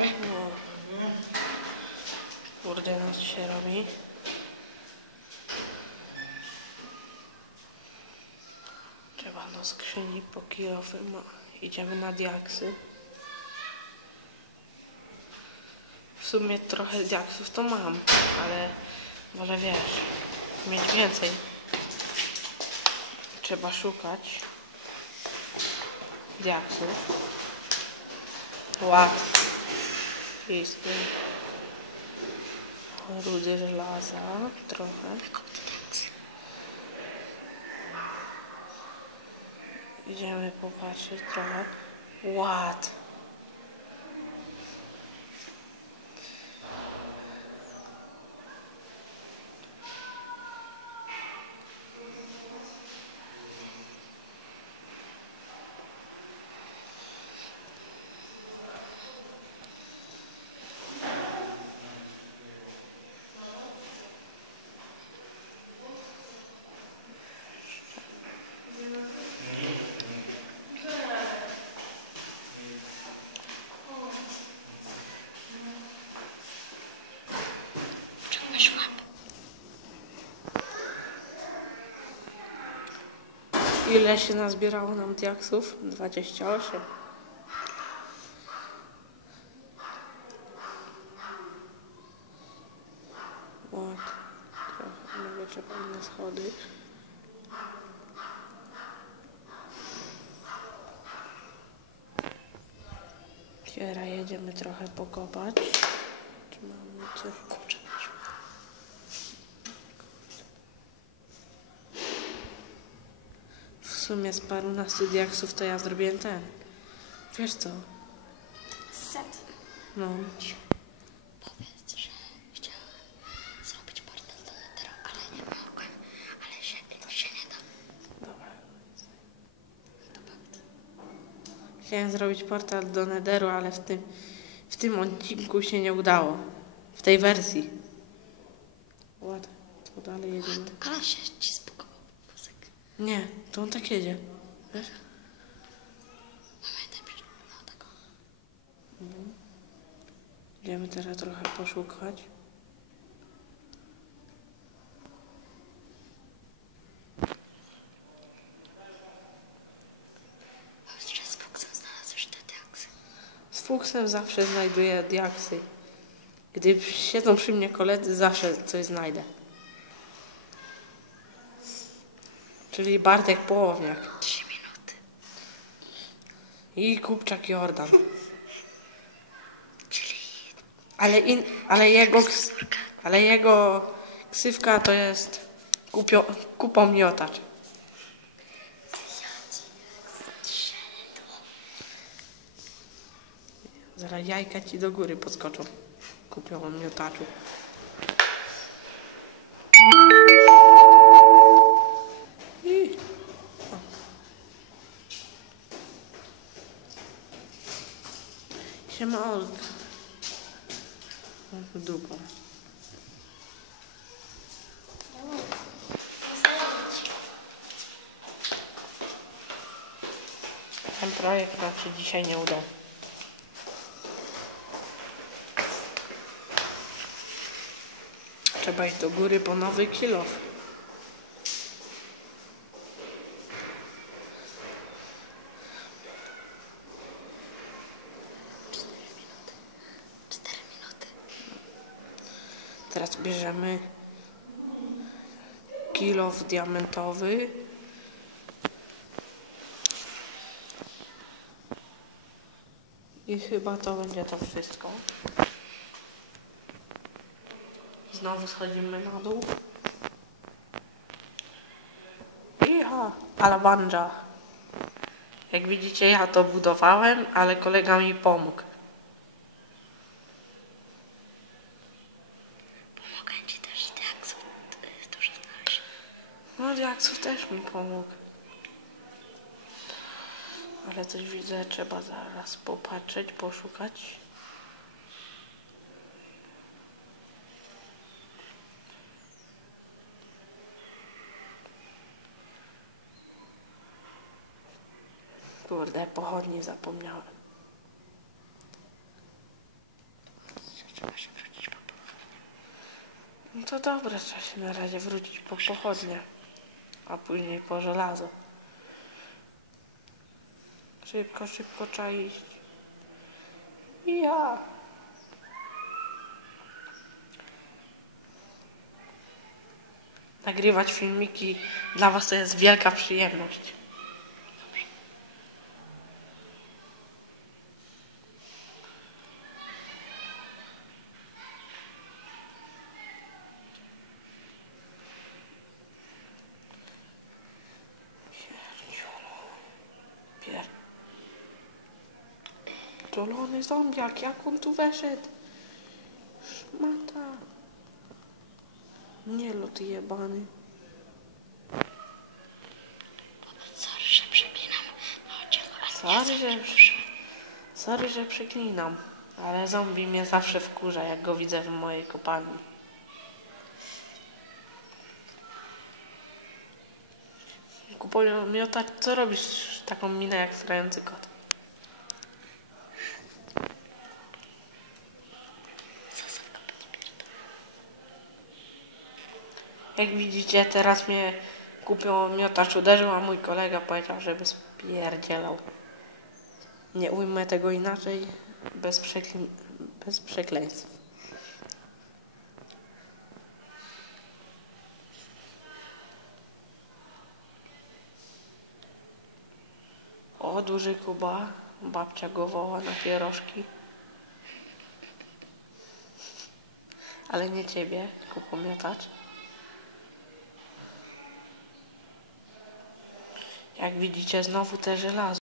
No. Kurde, nas się robi. Trzeba do skrzyni po kilofy. ma- Idziemy na diaksy. W sumie trochę diaksów to mam, ale wolę wiesz, mieć więcej. Trzeba szukać diaksów. Ład. Listy. Rudy żelaza. Trochę. Idziemy popatrzeć trochę. Ład. Ile się nazbierało nam diaksów? 28. Ład. Trochę mówię, trzeba na schody. Kiera, jedziemy trochę pokopać. Czy mamy coś? Kurczę, W sumie z parunastu diaksów to ja zrobiłem ten. Wiesz co? Set. No. Powiedz, że chciałem zrobić portal do Netero, ale nie mogłem. Ale się, się nie da. Dobra. To fakt. Chciałem zrobić portal do Netheru, ale w tym, w tym odcinku się nie udało. W tej wersji. Ład. To dalej jedziemy. Ale się ci. Nie, to on tak jedzie. Wiesz? No tak. Idziemy teraz trochę poszukać. Z Fuksem znalazłeś te diaksy. Z fuksem zawsze znajduję diaksy. Gdy siedzą przy mnie koledzy, zawsze coś znajdę. Czyli Bartek Połowniak. Trzy minuty. I Kupczak Jordan. Czyli Ale, in, ale, jego, ale jego ksywka to jest kupio, kupą miotacz. Zaraz jajka ci do góry podskoczą. Kupią miotaczu. Siema Olga. Dupą. Ten projekt nam się dzisiaj nie udał. Trzeba iść do góry po nowy kilof. cztery minuty. Teraz bierzemy kilof diamentowy. I chyba to będzie to wszystko. Znowu schodzimy na dół. Iha, alabandża. Jak widzicie, ja to budowałem, ale kolega mi pomógł. relaksów też mi pomógł. Ale coś widzę, trzeba zaraz popatrzeć, poszukać. Kurde, pochodni zapomniałem. Trzeba się wrócić po pochodnie. No to dobra, trzeba się na razie wrócić po pochodnie a później po żelazo. Szybko, szybko trzeba iść. Ja. Nagrywać filmiki dla Was to jest wielka przyjemność. Dolony zombiak, jak on tu weszedł? Szmata. Nie lot jebany. Sorry, że ale Sorry, że, sorry, że przeklinam, ale zombie mnie zawsze wkurza, jak go widzę w mojej kopalni. Kupuję miota, co robisz taką minę jak strający kot? Zostaw go, bo nie pierdolę. Jak widzicie, teraz mnie kupią miotacz uderzył, a mój kolega powiedział, żeby spierdzielał. Nie ujmę tego inaczej, bez, przeklin- bez przekleństw. O, duży Kuba. Babcia go woła na pierożki. Ale nie ciebie, kupomiotacz. Jak widzicie, znowu te żelazo.